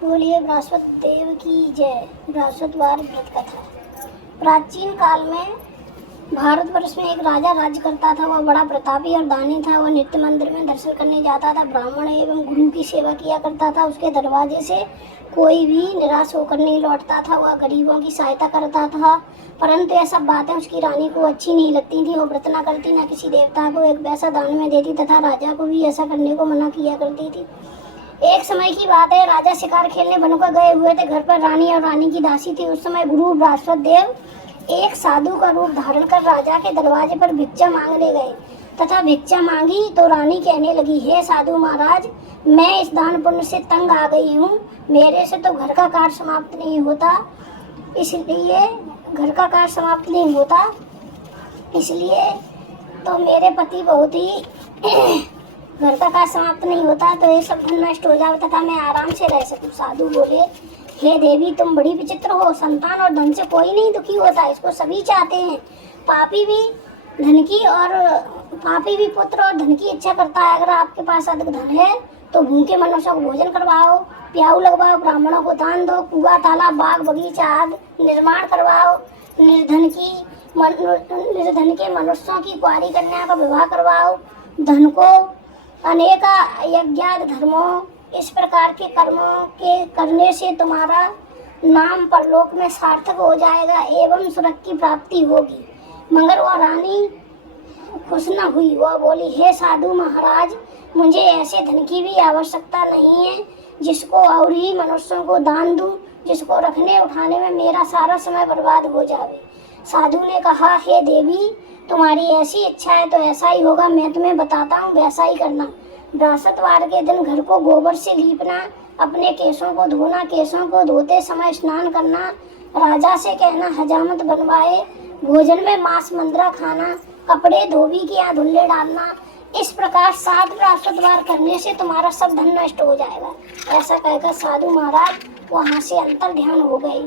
बोलिए बृहस्पति देव की जय। बृहस्पतिवार व्रत कथा। प्राचीन काल में भारतवर्ष में एक राजा राज्य करता था। वह बड़ा प्रतापी और दानी था। वह नित्य मंदिर में दर्शन करने जाता था। ब्राह्मण एवं गुरु की सेवा किया करता था। उसके दरवाजे से कोई भी निराश होकर नहीं लौटता था। वह गरीबों की सहायता करता था। परंतु यह सब बातें उसकी रानी को अच्छी नहीं लगती थी। वो व्रत न करती, न किसी देवता को एक पैसा दान में देती तथा राजा को भी ऐसा करने को मना किया करती थी। एक समय की बात है, राजा शिकार खेलने वन को गए हुए थे। घर पर रानी और रानी की दासी थी। उस समय गुरु बृहस्पति देव एक साधु का रूप धारण कर राजा के दरवाजे पर भिक्षा मांगने गए तथा भिक्षा मांगी तो रानी कहने लगी, हे साधु महाराज, मैं इस दान पुण्य से तंग आ गई हूँ। मेरे से तो घर का कार्य समाप्त नहीं होता, इसलिए तो मेरे पति बहुत ही घर का कार्य समाप्त नहीं होता तो ये सब धन नष्ट हो जाए तथा मैं आराम से रह सकूं। साधु बोले, हे देवी, तुम बड़ी विचित्र हो। संतान और धन से कोई नहीं दुखी होता, इसको सभी चाहते हैं। पापी भी पुत्र और धन की इच्छा करता है। अगर आपके पास अधिक धन है तो भूखे मनुष्यों को भोजन करवाओ, प्याऊ लगवाओ, ब्राह्मणों को दान दो, कुआं तालाब बाग बगीचा आदि निर्माण करवाओ, निर्धन के मनुष्यों की कुंवारी कन्या का विवाह करवाओ, धन को अनेक यज्ञादि धर्मों इस प्रकार के कर्मों के करने से तुम्हारा नाम परलोक में सार्थक हो जाएगा एवं स्वर्ग की प्राप्ति होगी। मगर वह रानी खुश न हुई। वह बोली, हे साधु महाराज, मुझे ऐसे धन की भी आवश्यकता नहीं है जिसको और ही मनुष्यों को दान दूं, जिसको रखने उठाने में मेरा सारा समय बर्बाद हो जाए। साधु ने कहा, हे देवी, तुम्हारी ऐसी इच्छा है तो ऐसा ही होगा। मैं तुम्हें बताता हूँ, वैसा ही करना। बृहस्पतिवार के दिन घर को गोबर से लीपना, अपने केशों को धोना, केशों को धोते समय स्नान करना, राजा से कहना हजामत बनवाए, भोजन में मांस मंद्रा खाना, कपड़े धोबी के यहाँ धुल्ले डालना। इस प्रकार 7 बृहस्पतिवार करने से तुम्हारा सब धन नष्ट हो जाएगा। ऐसा कहकर साधु महाराज वहाँ से अंतर ध्यान हो गए।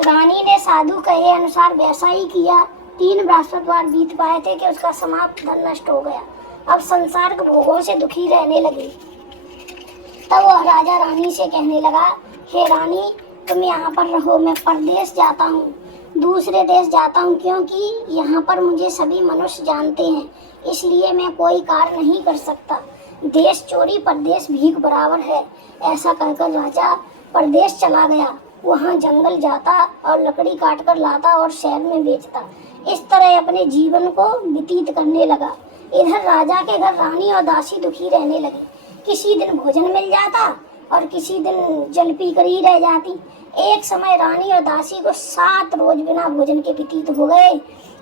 रानी ने साधु कहे अनुसार वैसा ही किया। 3 बृहस्पतिवार बीत पाए थे कि उसका समाप्त धन नष्ट हो गया। अब संसार के भोगों से दुखी रहने लगी। तब वह राजा रानी से कहने लगा, हे रानी, तुम यहाँ पर रहो, मैं परदेश जाता हूँ, दूसरे देश जाता हूँ, क्योंकि यहाँ पर मुझे सभी मनुष्य जानते हैं, इसलिए मैं कोई कार्य नहीं कर सकता। देश चोरी परदेश भीख बराबर है। ऐसा कहकर राजा परदेश चला गया। वहाँ जंगल जाता और लकड़ी काट कर लाता और शहर में बेचता। इस तरह अपने जीवन को व्यतीत करने लगा। इधर राजा के घर रानी और दासी दुखी रहने लगे। किसी दिन भोजन मिल जाता और किसी दिन जल पी कर ही रह जाती। एक समय रानी और दासी को 7 रोज बिना भोजन के व्यतीत हो गए।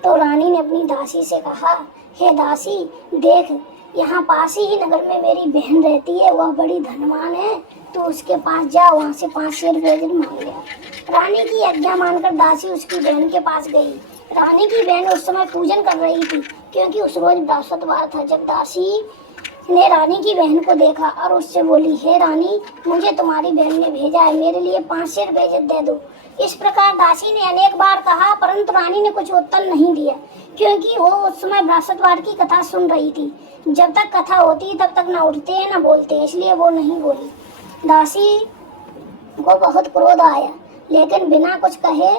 तो रानी ने अपनी दासी से कहा, हे दासी, देख, यहाँ पास ही नगर में मेरी बहन रहती है, वह बड़ी धनवान है, तो उसके पास जा, वहाँ से 5 शेर भोजन मांग लिया। रानी की आज्ञा मानकर दासी उसकी बहन के पास गई। रानी की बहन उस समय पूजन कर रही थी, क्योंकि उस रोज बृहस्पतिवार था। जब दासी ने रानी की बहन को देखा और उससे बोली, हे रानी, मुझे तुम्हारी बहन ने भेजा है, मेरे लिए 5 शेर भोजन दे दो। इस प्रकार दासी ने अनेक बार कहा, परंतु रानी ने कुछ उत्तर नहीं दिया, क्योंकि वो उस समय बृहस्पतिवार की कथा सुन रही थी। जब तक कथा होती तब तक न उठते न बोलते, इसलिए वो नहीं बोली। दासी को बहुत क्रोध आया, लेकिन बिना कुछ कहे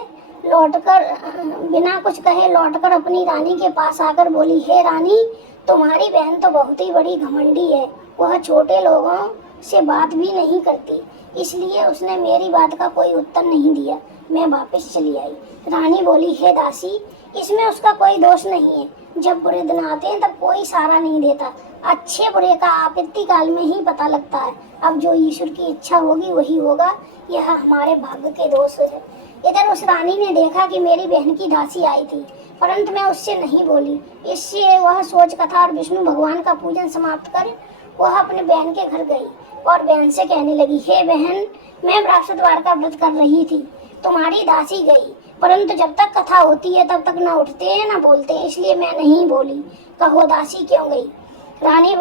लौटकर अपनी रानी के पास आकर बोली, हे रानी, तुम्हारी बहन तो बहुत ही बड़ी घमंडी है, वह छोटे लोगों से बात भी नहीं करती, इसलिए उसने मेरी बात का कोई उत्तर नहीं दिया। मैं वापस चली आई। रानी बोली, हे दासी, इसमें उसका कोई दोष नहीं है। जब बुरे दिन आते हैं तब कोई सहारा नहीं देता। अच्छे बुरे का आपत्ति काल में ही पता लगता है। अब जो ईश्वर की इच्छा होगी वही होगा, यह हमारे भाग्य के दोष है। इधर उस रानी ने देखा कि मेरी बहन की दासी आई थी, परंतु मैं उससे नहीं बोली। इससे वह सोच कथा और विष्णु भगवान का पूजन समाप्त कर वह अपने बहन के घर गई और बहन से कहने लगी, हे बहन, मैं बृहस्पतिवार का व्रत कर रही थी, तुम्हारी दासी गई, परंतु जब तक कथा होती है तब तक न उठते हैं न बोलते हैं, इसलिए मैं नहीं बोली। कहो दासी क्यों गई? रानी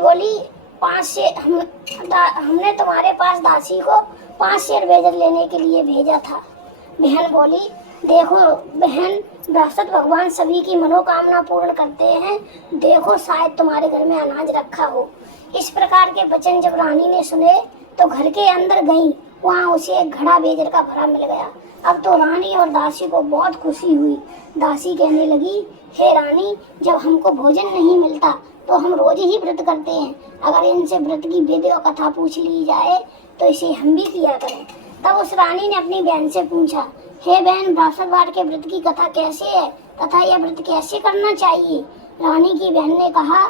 बोली, 5 शेर हमने तुम्हारे पास दासी को 5 शेर भोजन लेने के लिए भेजा था। बहन बोली, देखो बहन, बृहस्पति भगवान सभी की मनोकामना पूर्ण करते हैं, देखो शायद तुम्हारे घर में अनाज रखा हो। इस प्रकार के वचन जब रानी ने सुने तो घर के अंदर गई। वहाँ उसे एक घड़ा बेजर का भरा मिल गया। अब तो रानी और दासी को बहुत खुशी हुई। दासी कहने लगी, हे रानी, जब हमको भोजन नहीं मिलता तो हम रोज ही व्रत करते हैं। अगर इनसे व्रत की विधि और कथा पूछ ली जाए तो इसे हम भी किया करें। तब उस रानी ने अपनी बहन से पूछा, हे बहन, बृहस्पतिवार के व्रत की कथा कैसे है तथा यह व्रत कैसे करना चाहिए? रानी की बहन ने कहा,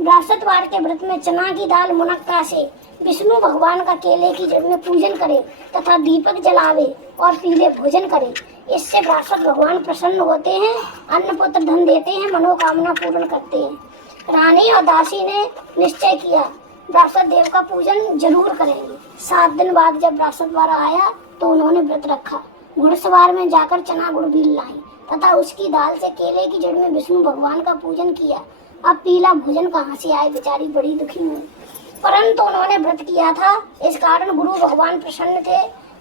बृहस्पतिवार के व्रत में चना की दाल मुनक्का से विष्णु भगवान का केले की जड़ में पूजन करे तथा दीपक जलावे और पीले भोजन करे। इससे बृहस्पति भगवान प्रसन्न होते हैं, अन्न पुत्र धन देते हैं, मनोकामना पूर्ण करते हैं। रानी और दासी ने निश्चय किया बृहस्पति देव का पूजन जरूर करेंगे। 7 दिन बाद जब बृहस्पतिवार आया तो उन्होंने व्रत रखा। घुड़सवार में जाकर चना गुड़ बील लाई तथा उसकी दाल से केले की जड़ में विष्णु भगवान का पूजन किया। अब पीला भोजन कहाँ से आए, बेचारी बड़ी दुखी हुई, परंतु उन्होंने व्रत किया था, इस कारण गुरु भगवान प्रसन्न थे।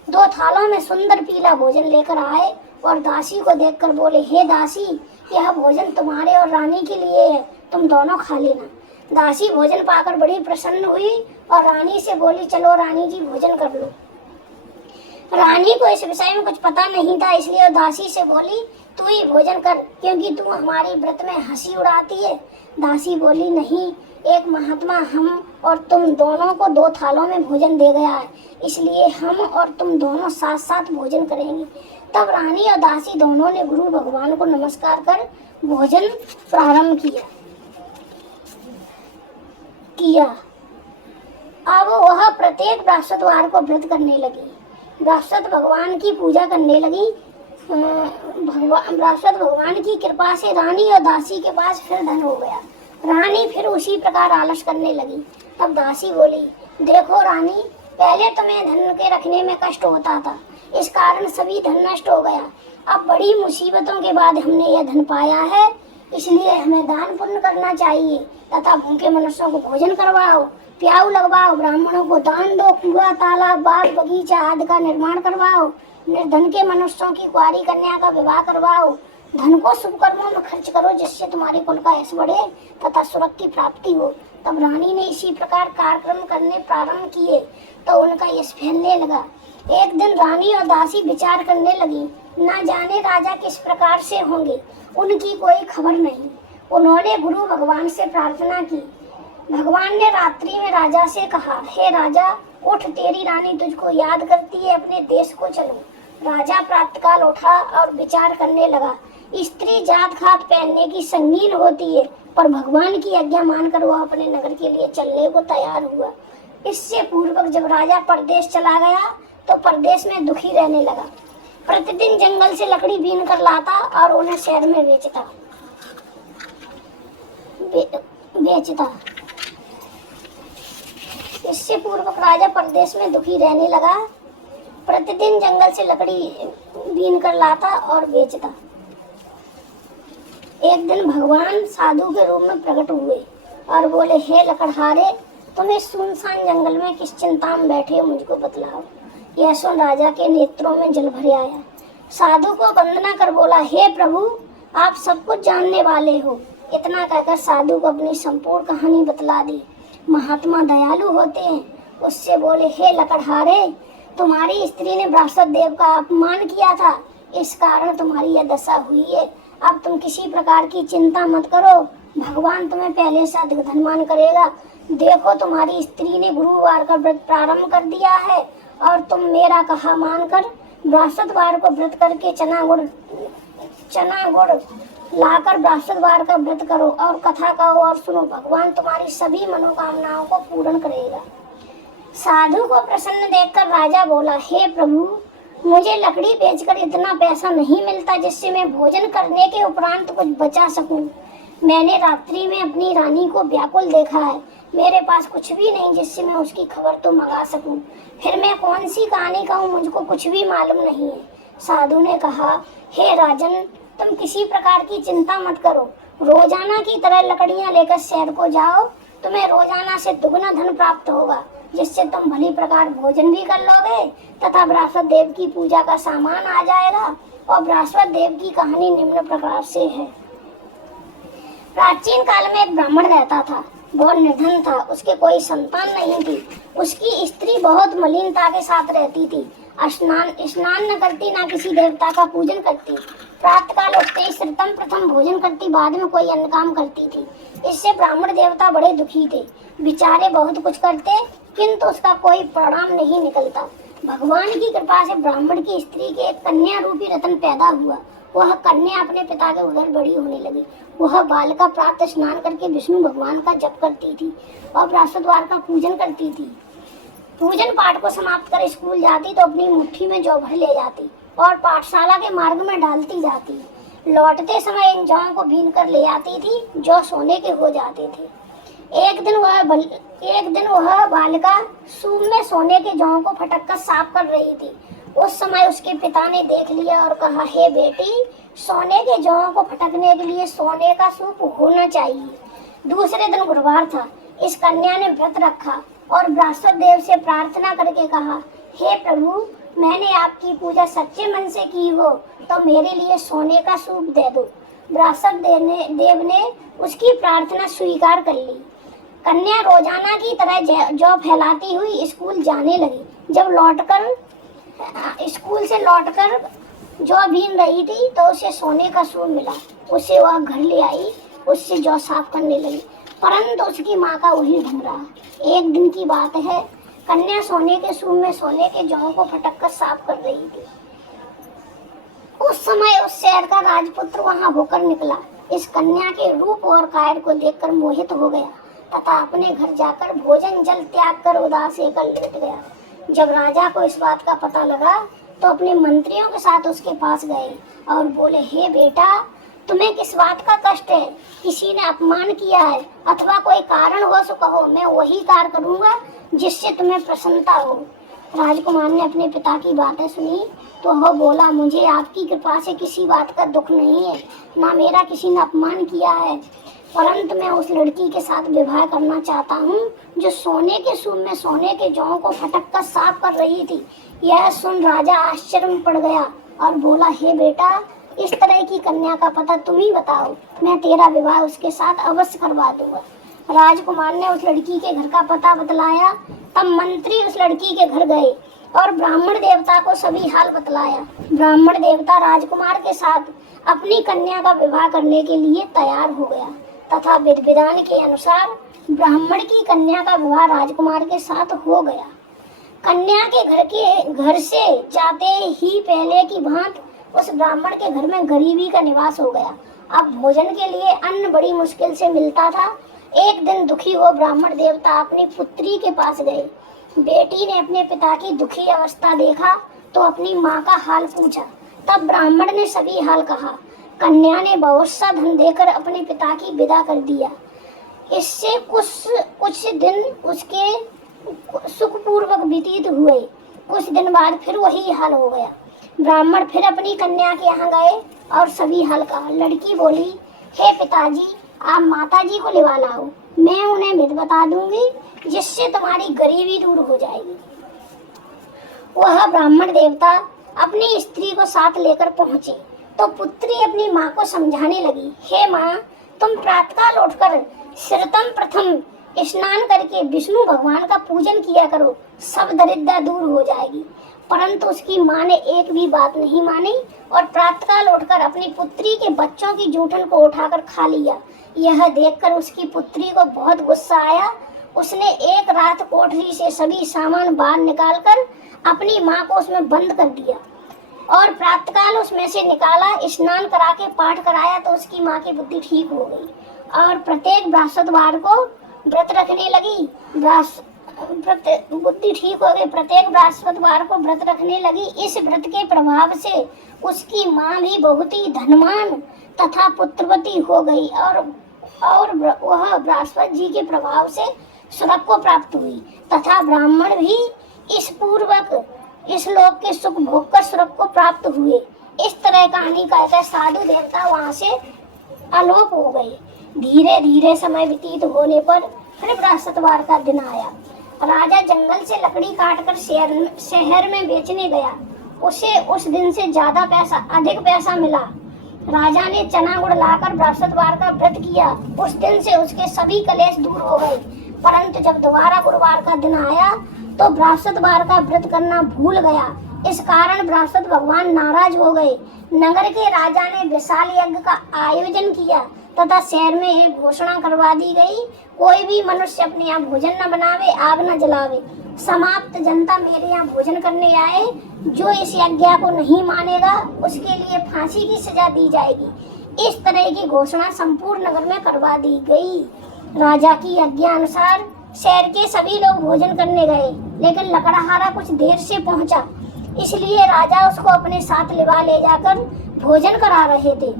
2 थालों में सुंदर पीला भोजन लेकर आए और दासी को देखकर बोले, हे दासी, यह भोजन तुम्हारे और रानी के लिए है, तुम दोनों खा लेना। दासी भोजन पाकर बड़ी प्रसन्न हुई और रानी से बोली, चलो रानी जी भोजन कर लो। रानी को इस विषय में कुछ पता नहीं था, इसलिए वो दासी से बोली, तू ही भोजन कर, क्योंकि तू हमारे व्रत में हंसी उड़ाती है। दासी बोली, नहीं, एक महात्मा हम और तुम दोनों को 2 थालों में भोजन दे गया है, इसलिए हम और तुम दोनों साथ साथ भोजन करेंगे। तब रानी और दासी दोनों ने गुरु भगवान को नमस्कार कर भोजन प्रारंभ किया। अब वह प्रत्येक बृहस्पतिवार को व्रत करने लगी, बृहस्पति भगवान की पूजा करने लगी। बृहस्पति भगवान की कृपा से रानी और दासी के पास फिर धन हो गया। रानी फिर उसी प्रकार आलस करने लगी। तब दासी बोली, देखो रानी, पहले तुम्हें धन के रखने में कष्ट होता था, इस कारण सभी धन नष्ट हो गया। अब बड़ी मुसीबतों के बाद हमने यह धन पाया है, इसलिए हमें दान पुण्य करना चाहिए तथा भूखे मनुष्यों को भोजन करवाओ, प्याऊ लगवाओ, ब्राह्मणों को दान दो, कुआं, तालाब, बाग, बगीचा आदि का निर्माण करवाओ, निर्धन के मनुष्यों की कुंवारी कन्या का विवाह करवाओ। धन को शुभ कर्मों में खर्च करो, जिससे तुम्हारे कुल का यश बढ़े तथा सुरक्षा की प्राप्ति हो। तब रानी ने इसी प्रकार कार्यक्रम करने प्रारंभ किए तो उनका यश फैलने लगा। एक दिन रानी और दासी विचार करने लगी, न जाने राजा किस प्रकार से होंगे, उनकी कोई खबर नहीं। उन्होंने गुरु भगवान से प्रार्थना की। भगवान ने रात्रि में राजा से कहा, हे राजा, उठ, तेरी रानी तुझको याद करती है, अपने देश को चलो। राजा प्रातःकाल उठा और विचार करने लगा। स्त्री जात खात पहनने की संगीन होती है, पर भगवान की आज्ञा मानकर वह अपने नगर के लिए चलने को तैयार हुआ। इससे पूर्वक जब राजा परदेश चला गया तो परदेश में दुखी रहने लगा। प्रतिदिन जंगल से लकड़ी बीन कर लाता और उन्हें शहर में बेचता। इससे पूर्वक राजा परदेश में दुखी रहने लगा, प्रतिदिन जंगल से लकड़ी बीन कर लाता और बेचता। एक दिन भगवान साधु के रूप में प्रकट हुए और बोले, हे लकड़हारे, तुम इस सुनसान जंगल में किस चिंता में बैठे हो, मुझको बतलाओ। यह सुन राजा के नेत्रों में जल भर आया। साधु को वंदना कर बोला, हे प्रभु, आप सब कुछ जानने वाले हो। इतना कहकर साधु को अपनी संपूर्ण कहानी बतला दी। महात्मा दयालु होते हैं। उससे बोले, हे लकड़हारे, तुम्हारी स्त्री ने बृहस्पति देव का अपमान किया था, इस कारण तुम्हारी यह दशा हुई है। अब तुम किसी प्रकार की चिंता मत करो, भगवान तुम्हें पहले से अधिक धनवान करेगा। देखो, तुम्हारी स्त्री ने गुरुवार का व्रत प्रारंभ कर दिया है और तुम मेरा कहा मानकर बृहस्पतिवार को व्रत करके चना गुड़ लाकर बृहस्पतिवार का व्रत करो और कथा कहो और सुनो, भगवान तुम्हारी सभी मनोकामनाओं को पूर्ण करेगा। साधु को प्रसन्न देखकर राजा बोला, हे प्रभु, मुझे लकड़ी बेचकर इतना पैसा नहीं मिलता जिससे मैं भोजन करने के उपरांत कुछ बचा सकूं। मैंने रात्रि में अपनी रानी को व्याकुल देखा है, मेरे पास कुछ भी नहीं जिससे मैं उसकी खबर तो मंगा सकूं। फिर मैं कौन सी कहानी कहूँ, मुझको कुछ भी मालूम नहीं है। साधु ने कहा, हे राजन, तुम किसी प्रकार की चिंता मत करो, रोजाना की तरह लकड़ियां लेकर शहर को जाओ, तुम्हें रोजाना से दुगना धन प्राप्त होगा, जिससे तुम भली प्रकार भोजन भी कर लोगे तथा बृहस्पति देव की पूजा का सामान आ जाएगा। और बृहस्पति देव की कहानी निम्न प्रकार से है। प्राचीन काल में एक ब्राह्मण रहता था। बहुत निर्धन था, उसके कोई संतान नहीं थी। उसकी स्त्री बहुत मलिनता के साथ रहती थी, स्नान न करती, ना किसी देवता का पूजन करती। प्रातःकाल उठते ही श्रितम प्रथम भोजन करती, बाद में कोई अन्य काम करती थी। इससे ब्राह्मण देवता बड़े दुखी थे, बेचारे बहुत कुछ करते किंतु उसका कोई परिणाम नहीं निकलता। भगवान की कृपा से ब्राह्मण की स्त्री के एक कन्या रूपी रतन पैदा हुआ। वह कन्या अपने पिता के उधर बड़ी होने लगी। वह बालिका प्रातः स्नान करके विष्णु भगवान का जप करती थी और बृहस्पतिवार का पूजन करती थी। पूजन पाठ को समाप्त कर स्कूल जाती तो अपनी मुट्ठी में जौ भर ले जाती और पाठशाला के मार्ग में डालती जाती। लौटते समय इन जौ को बीन कर ले आती थी, जो सोने के हो जाते थे। एक दिन वह बालिका सूप में सोने के जौ को फटक कर साफ कर रही थी। उस समय उसके पिता ने देख लिया और कहा, हे बेटी, सोने के जौ को फटकने के लिए सोने का सूप होना चाहिए। दूसरे दिन गुरुवार था। इस कन्या ने व्रत रखा और बृहस्पति देव से प्रार्थना करके कहा, हे प्रभु, मैंने आपकी पूजा सच्चे मन से की हो तो मेरे लिए सोने का सूप दे दो। बृहस्पति देव ने उसकी प्रार्थना स्वीकार कर ली। कन्या रोजाना की तरह जौ फैलाती हुई स्कूल जाने लगी। जब स्कूल से लौटकर जौ बीन रही थी तो उसे सोने का सूप मिला। उसे वह घर ले आई, उससे जौ साफ करने लगी, परंतु उसकी माँ का वही ढंग रहा। एक दिन की बात है, कन्या सोने के सूप में सोने के जौ को फटक कर साफ कर रही थी। उस समय उस शहर का राजपुत्र वहां होकर निकला। इस कन्या के रूप और कायर को देखकर मोहित हो गया तथा अपने घर जाकर भोजन जल त्याग कर उदास होकर लेट गया। जब राजा को इस बात का पता लगा तो अपने मंत्रियों के साथ उसके पास गए और बोले, हे बेटा, तुम्हें किस बात का कष्ट है? किसी ने अपमान किया है अथवा कोई कारण हो तो कहो, मैं वही कार्य करूंगा जिससे तुम्हें प्रसन्नता हो। राजकुमार ने अपने पिता की बातें सुनी तो वह बोला, मुझे आपकी कृपा से किसी बात का दुख नहीं है, ना मेरा किसी ने अपमान किया है, परंतु मैं उस लड़की के साथ विवाह करना चाहता हूँ जो सोने के सूप में सोने के जौ को फटक कर साफ कर रही थी। यह सुन राजा आश्चर्य में पड़ गया और बोला, हे बेटा, इस तरह की कन्या का पता तुम ही बताओ, मैं तेरा विवाह उसके साथ अवश्य करवा दूंगा। राजकुमार ने उस लड़की के घर का पता बतलाया। तब मंत्री उस लड़की के घर गए और ब्राह्मण देवता को सभी हाल बतलाया। ब्राह्मण देवता राजकुमार के साथ अपनी कन्या का विवाह करने के लिए तैयार हो गया तथा विधि विधान के अनुसार ब्राह्मण की कन्या का विवाह राजकुमार के साथ हो गया। कन्या के घर से जाते ही पहले की भांति उस ब्राह्मण के घर में गरीबी का निवास हो गया। अब भोजन के लिए अन्न बड़ी मुश्किल से मिलता था। एक दिन दुखी हो ब्राह्मण देवता अपनी पुत्री के पास गए। बेटी ने अपने पिता की दुखी अवस्था देखा तो अपनी माँ का हाल पूछा। तब ब्राह्मण ने सभी हाल कहा। कन्या ने बहुत सा धन देकर अपने पिता की विदा कर दिया। इससे कुछ दिन उसके सुखपूर्वक व्यतीत हुए। कुछ दिन बाद फिर वही हाल हो गया। ब्राह्मण फिर अपनी कन्या के यहाँ गए और सभी हाल कहा। लड़की बोली, हे पिताजी, आप माताजी को लिवा लाओ, मैं उन्हें विधि बता दूंगी जिससे तुम्हारी गरीबी दूर हो जाएगी। वह ब्राह्मण देवता अपनी स्त्री को साथ लेकर पहुंचे तो पुत्री अपनी माँ को समझाने लगी, हे माँ, तुम प्रातःकाल उठकर श्रितम प्रथम स्नान करके विष्णु भगवान का पूजन किया करो, सब दरिद्रता दूर हो जाएगी। परंतु उसकी माँ ने एक भी बात नहीं मानी और प्रातःकाल उठकर अपनी पुत्री के बच्चों की जूठन को उठाकर खा लिया। यह देखकर उसकी पुत्री को बहुत गुस्सा आया। उसने एक रात कोठरी से सभी सामान बाहर निकालकर अपनी माँ को उसमें बंद कर दिया और प्रातःकाल उसमें से निकाला, स्नान करा के पाठ कराया तो उसकी माँ की बुद्धि ठीक हो गई और प्रत्येक बृहस्पतिवार को व्रत रखने लगी। बुद्धि ठीक हो गई, प्रत्येक बृहस्पतिवार को व्रत रखने लगी। इस व्रत के प्रभाव से उसकी माँ भी बहुत ही धनवान तथा पुत्रवती हो गई और वह बृहस्पति जी के प्रभाव से स्वर्ग को प्राप्त हुई तथा ब्राह्मण भी इस लोक के सुख भोग कर स्वर्ग को प्राप्त हुए। इस तरह कहानी कहकर साधु देवता वहां से आलोप हो गए। धीरे धीरे समय व्यतीत होने पर फिर बृहस्पतिवार का दिन आया। राजा जंगल से लकड़ी काटकर शहर में बेचने गया। उसे उस दिन से अधिक पैसा मिला। राजा ने चना गुड़ लाकर बृहस्पतिवार का व्रत किया। उस दिन से उसके सभी कलेश दूर हो गए। परंतु जब दोबारा गुरुवार का दिन आया तो बृहस्पतिवार का व्रत करना भूल गया। इस कारण बृहस्पति भगवान नाराज हो गए। नगर के राजा ने विशाल यज्ञ का आयोजन किया तथा शहर में एक घोषणा करवा दी गई, कोई भी मनुष्य अपने यहाँ भोजन न बनावे, आग न जलावे। समाप्त जनता मेरे यहाँ भोजन करने आए, जो इस यज्ञ को नहीं मानेगा उसके लिए फांसी की सजा दी जाएगी। इस तरह की घोषणा संपूर्ण नगर में करवा दी गई। राजा की आज्ञानुसार शहर के सभी लोग भोजन करने गए, लेकिन लकड़हारा कुछ देर से पहुंचा, इसलिए राजा उसको अपने साथ ले जाकर भोजन करा रहे थे।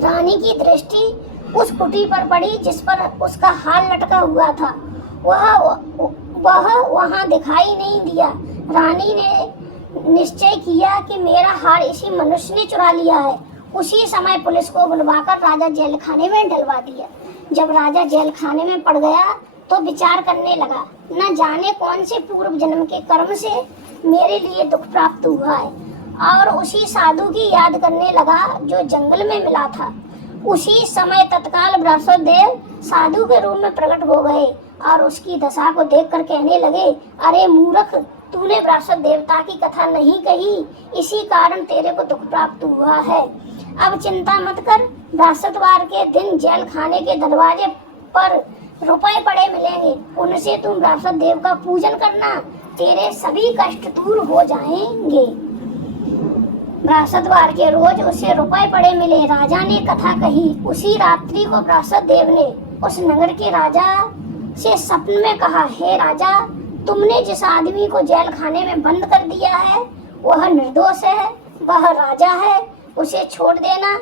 रानी की दृष्टि उस कुटी पर पड़ी जिस पर उसका हार लटका हुआ था। वह वहां दिखाई नहीं दिया। रानी ने निश्चय किया कि मेरा हार इसी मनुष्य ने चुरा लिया है। उसी समय पुलिस को बुलवाकर राजा जेल खाने में डलवा दिया। जब राजा जेल खाने में पड़ गया तो विचार करने लगा, न जाने कौन से पूर्व जन्म के कर्म से मेरे लिए दुख प्राप्त हुआ है, और उसी साधु की याद करने लगा जो जंगल में मिला था। उसी समय तत्काल बृहस्पति देव साधु के रूप में प्रकट हो गए और उसकी दशा को देखकर कहने लगे, अरे मूर्ख, तूने बृहस्पति देवता की कथा नहीं कही, इसी कारण तेरे को दुख प्राप्त हुआ है। अब चिंता मत कर, बृहस्पतिवार के दिन जेल खाने के दरवाजे पर रुपए पड़े मिलेंगे, उनसे तुम बृहस्पति देव का पूजन करना, तेरे सभी कष्ट दूर हो जाएंगे। बृहस्पतिवार के रोज उसे रुपए पड़े मिले। राजा ने कथा कही। उसी रात्रि को बृहस्पति देव ने उस नगर के राजा से सपने में कहा, हे राजा, तुमने जिस आदमी को जेल खाने में बंद कर दिया है वह निर्दोष है, वह राजा है, उसे छोड़ देना।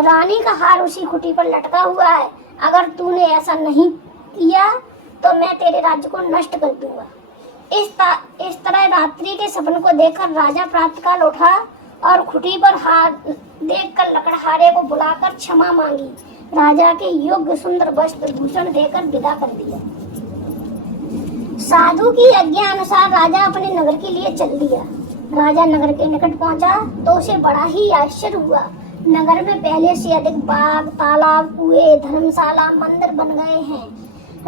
रानी का हार उसी खुटी पर लटका हुआ है। अगर तूने ऐसा नहीं किया तो मैं तेरे राज्य को नष्ट कर दूंगा। इस तरह रात्रि के सपन को देखकर राजा प्रातःकाल उठा और खुटी पर हार देखकर लकड़हारे को बुलाकर क्षमा मांगी। राजा के योग्य सुंदर वस्त्र भूषण देकर विदा कर दिया। साधु की आज्ञा अनुसार राजा अपने नगर के लिए चल दिया। राजा नगर के निकट पहुंचा तो उसे बड़ा ही आश्चर्य हुआ। नगर में पहले से अधिक बाग, तालाब, कुएं, धर्मशाला, मंदिर बन गए हैं।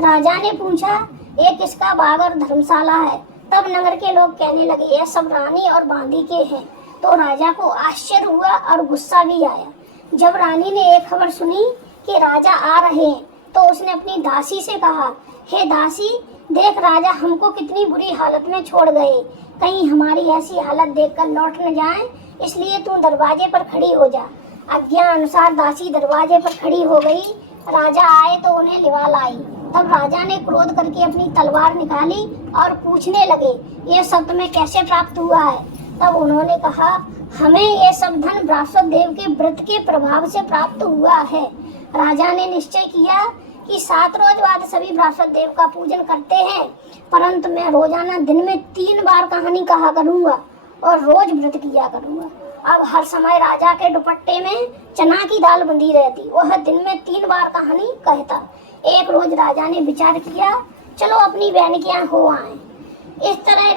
राजा ने पूछा, ये किसका बाग और धर्मशाला है? तब नगर के लोग कहने लगे, यह सब रानी और बांदी के हैं। तो राजा को आश्चर्य हुआ और गुस्सा भी आया। जब रानी ने एक खबर सुनी कि राजा आ रहे हैं तो उसने अपनी दासी से कहा, हे दासी, देख राजा हमको कितनी बुरी हालत में छोड़ गए, कहीं हमारी ऐसी हालत देखकर लौट न जाएं, इसलिए तू दरवाजे पर खड़ी हो जा। आज्ञा अनुसार दासी दरवाजे पर खड़ी हो गई। राजा आए तो उन्हें लिवा लाई। तब राजा ने क्रोध करके अपनी तलवार निकाली और पूछने लगे, ये सब तुम्हें कैसे प्राप्त हुआ है? तब उन्होंने कहा, हमें ये सब धन बृहस्पति देव के व्रत के प्रभाव से प्राप्त हुआ है। राजा ने निश्चय किया कि 7 रोज बाद सभी बृहस्पति देव का पूजन करते हैं, परंतु मैं रोजाना दिन में 3 बार कहानी कहा करूंगा और रोज व्रत किया करूंगा। अब हर समय राजा के दुपट्टे में चना की दाल बंधी रहती, वह दिन में 3 बार कहानी कहता। एक रोज राजा ने विचार किया, चलो अपनी बहन के यहाँ हो आए। इस तरह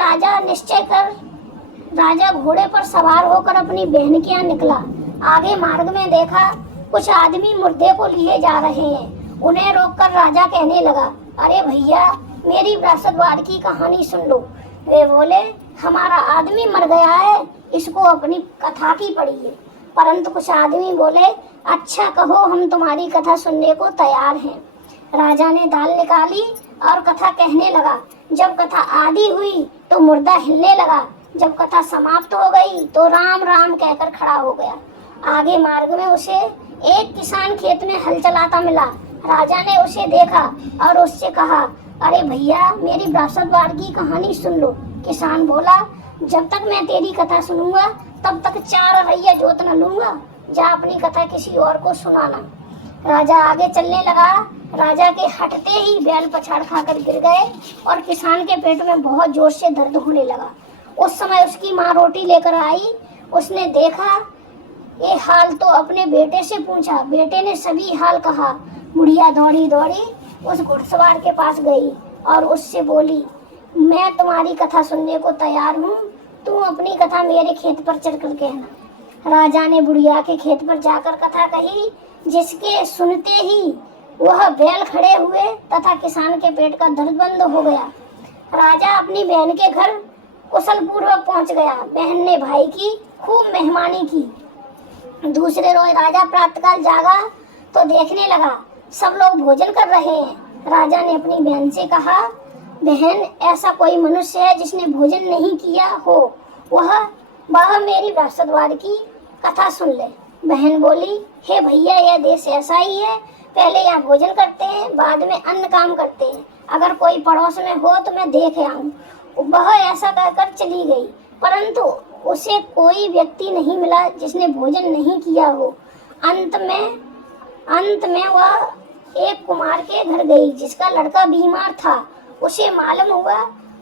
राजा घोड़े पर सवार होकर अपनी बहन के यहाँ निकला। आगे मार्ग में देखा कुछ आदमी मुर्दे को लिए जा रहे हैं। उन्हें रोककर राजा कहने लगा, अरे भैया, मेरी बृहस्पतिवार की कहानी सुन लो। वे बोले, हमारा आदमी मर गया है, इसको अपनी कथा की पड़ी है। परंतु कुछ आदमी बोले, अच्छा कहो, हम तुम्हारी कथा सुनने को तैयार हैं। राजा ने दाल निकाली और कथा कहने लगा। जब कथा आधी हुई तो मुर्दा हिलने लगा। जब कथा समाप्त हो गई तो राम राम कहकर खड़ा हो गया। आगे मार्ग में उसे एक किसान खेत में हल चलाता मिला। राजा ने उसे देखा और उससे कहा, अरे भैया, मेरी बृहस्पतिवार की कहानी सुन लो। किसान बोला, जब तक मैं तेरी कथा सुनूंगा तब तक 4 रैया जोत न लूंगा, जा अपनी कथा किसी और को सुनाना। राजा आगे चलने लगा। राजा के हटते ही बैल पछाड़ खाकर गिर गए और किसान के पेट में बहुत जोर से दर्द होने लगा। उस समय उसकी माँ रोटी लेकर आई। उसने देखा ये हाल तो अपने बेटे से पूछा। बेटे ने सभी हाल कहा। बुढ़िया दौड़ी दौड़ी उस घुड़सवार के पास गई और उससे बोली, मैं तुम्हारी कथा सुनने को तैयार हूँ, तू अपनी कथा मेरे खेत पर चढ़कर कहना। राजा ने बुढ़िया के खेत पर जाकर कथा कही, जिसके सुनते ही वह बैल खड़े हुए तथा किसान के पेट का दर्द बंद हो गया। राजा अपनी बहन के घर कुशल पूर्वक पहुंच गया। बहन ने भाई की खूब मेहमानी की। दूसरे रोज राजा प्रातःकाल जागा तो देखने लगा सब लोग भोजन कर रहे हैं। राजा ने अपनी बहन से कहा, बहन, ऐसा कोई मनुष्य है जिसने भोजन नहीं किया हो, वह मेरी बृहस्पतिवार की कथा सुन ले। बहन बोली, हे भैया, यह देश ऐसा ही है, पहले यहाँ भोजन करते हैं, बाद में अन्य काम करते हैं। अगर कोई पड़ोस में हो तो मैं देख आऊं। वह ऐसा कहकर चली गई, परंतु उसे कोई व्यक्ति नहीं मिला जिसने भोजन नहीं किया हो। अंत में वह एक कुमार के घर गई जिसका लड़का बीमार था। उसे मालूम हुआ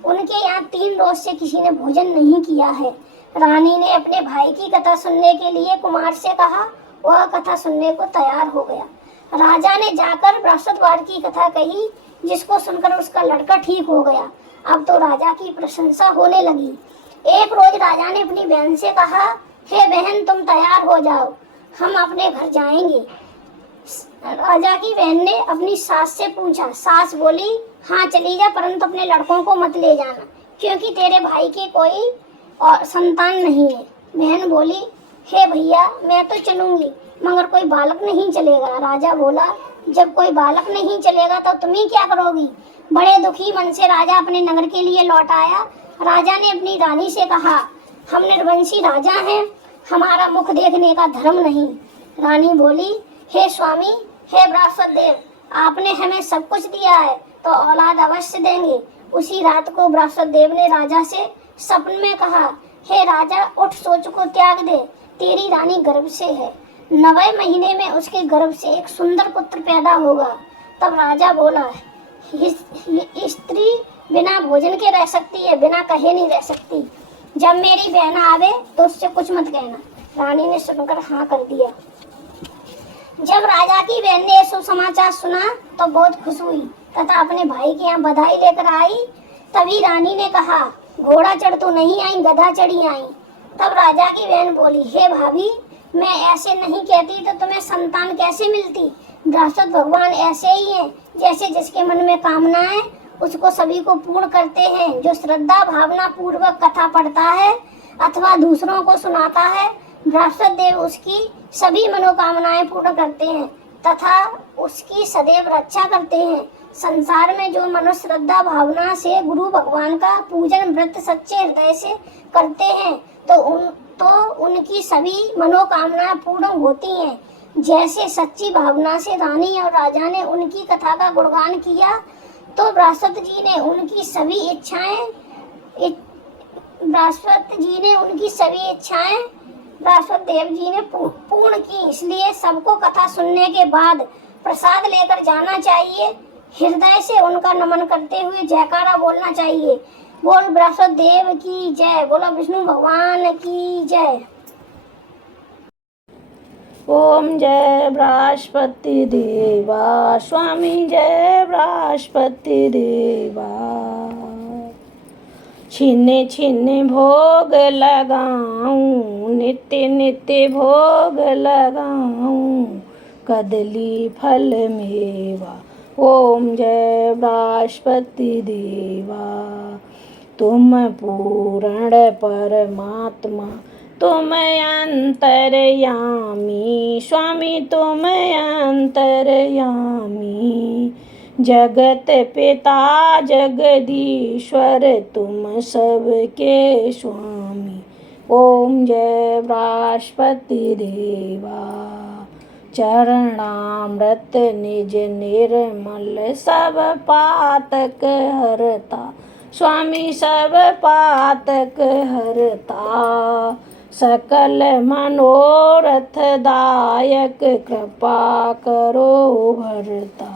उनके यहाँ 3 रोज से किसी ने भोजन नहीं किया है। रानी ने अपने भाई की कथा सुनने के लिए कुमार से कहा। वह कथा सुनने को तैयार हो गया। राजा ने जाकर बृहस्पतिवार की कथा कही, जिसको सुनकर उसका लड़का ठीक हो गया। अब तो राजा की प्रशंसा होने लगी। एक रोज राजा ने अपनी बहन से कहा, हे बहन, तुम तैयार हो जाओ, हम अपने घर जाएंगे। राजा की बहन ने अपनी सास से पूछा। सास बोली, हाँ चली जा, परंतु अपने लड़कों को मत ले जाना, क्योंकि तेरे भाई के कोई और संतान नहीं है। बहन बोली, हे भैया, मैं तो चलूंगी, मगर कोई बालक नहीं चलेगा। राजा बोला, जब कोई बालक नहीं चलेगा तो तुम ही क्या करोगी। बड़े दुखी मन से राजा अपने नगर के लिए लौट आया। राजा ने अपनी रानी से कहा, हम निर्वंशी राजा हैं, हमारा मुख देखने का धर्म नहीं। रानी बोली, हे स्वामी, हे बृहस्पति देव, आपने हमें सब कुछ दिया है तो औलाद अवश्य देंगे। उसी रात को बृहस्पति देव ने राजा से सपन में कहा, हे राजा, उठ, सोच को त्याग दे, तेरी रानी गर्भ से है, 9वें महीने में उसके गर्भ से एक सुंदर पुत्र पैदा होगा। तब राजा बोला, स्त्री बिना भोजन के रह सकती है, बिना कहे नहीं रह सकती। जब मेरी बहन आवे तो उससे कुछ मत कहना। रानी ने सुनकर हाँ कर दिया। जब राजा की बहन ने सुसमाचार सुना तो बहुत खुश हुई तथा अपने भाई के यहाँ बधाई लेकर आई। तभी रानी ने कहा, घोड़ा चढ़ तो नहीं आई, गधा चढ़ी आई। तब राजा की बहन बोली, हे भाभी, मैं ऐसे नहीं कहती तो तुम्हें संतान कैसे मिलती। बृहस्पति भगवान ऐसे ही हैं, जैसे जिसके मन में कामना है उसको सभी को पूर्ण करते हैं। जो श्रद्धा भावना पूर्वक कथा पढ़ता है अथवा दूसरों को सुनाता है, बृहस्पति देव उसकी सभी मनोकामनाएं पूर्ण करते हैं तथा उसकी सदैव रक्षा करते हैं। संसार में जो मनुष्य श्रद्धा भावना से गुरु भगवान का पूजन व्रत सच्चे हृदय से करते हैं तो उनकी सभी मनोकामनाएं पूर्ण होती हैं। जैसे सच्ची भावना से रानी और राजा ने उनकी कथा का गुणगान किया तो बृहस्पति जी ने उनकी सभी इच्छाएं बृहस्पति देव जी ने पूर्ण की। इसलिए सबको कथा सुनने के बाद प्रसाद लेकर जाना चाहिए। हृदय से उनका नमन करते हुए जयकारा बोलना चाहिए। बोल बृहस्पति देव की जय, बोलो विष्णु भगवान की जय। ओम जय बृहस्पति देवा, स्वामी जय बृहस्पति देवा। छिन्ने छिन्ने भोग लगाऊं, नित्य नित्य भोग लगाऊं, कदली फल मेवा। ओम जय बृहस्पति देवा। तुम पूर्ण परमात्मा, तुम अंतर्यामी, स्वामी तुम अंतर्यामी। जगत पिता जगदीश्वर, तुम सबके स्वामी। ओम जय बृहस्पति देवा। चरणामृत निज निर्मल, सब पातक हरता, स्वामी सब पातक हरता। सकल मनोरथ दायक, कृपा करो भरता।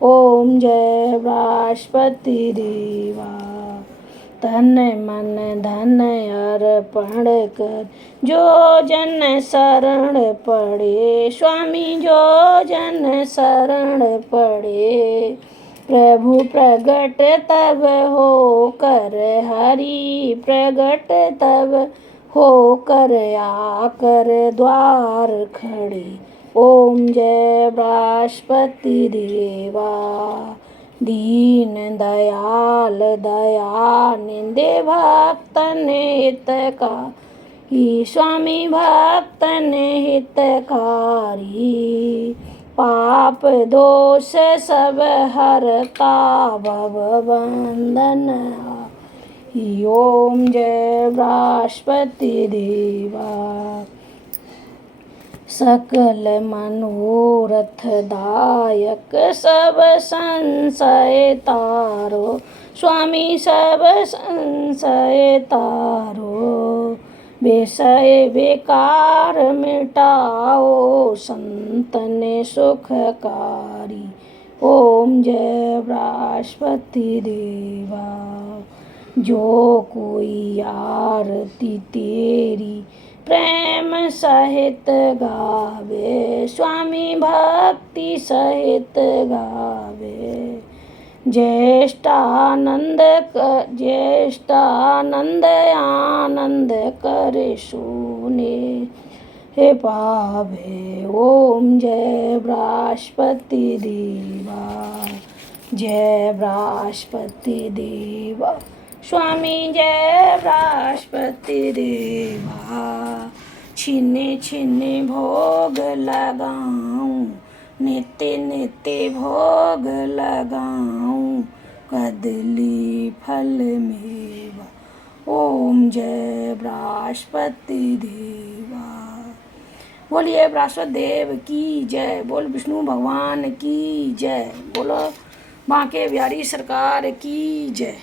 ओम जय बृहस्पति देवा। तन मन धन अर्पण कर, जो जन शरण पड़े, स्वामी जो जन शरण पड़े। प्रभु प्रगट तब हो कर, हरि प्रगट तब होकर आकर द्वार खड़े। ओम जय बृहस्पति देवा। दीन दयाल दयानिधे भक्तन हितका स्वामी भक्तन हितकारी। पाप दोष सब हरता भव बंधन। ओम जय बृहस्पति देवा। सकल मनोरथ दायक सब संशय तारो। स्वामी सब संशय तारो। विषय बेकार मिटाओ संतन सुखकारी। ओम जय बृहस्पति देवा। जो कोई आरती तेरी प्रेम सहित गावे। स्वामी भक्ति सहित गावे। ज्येष्ठानंद आनंद करे सुने हे पावे। ओम जय बृहस्पति देवा। जय बृहस्पति देवा। स्वामी जय बृहस्पति देवा। छिने छिने भोग लगाऊं नित्य नित्य भोग लगाऊं कदली फल मेवा। ओम जय बृहस्पति देवा। बोलिए बृहस्पति देव की जय। बोल विष्णु भगवान की जय। बोलो बांके बिहारी सरकार की जय।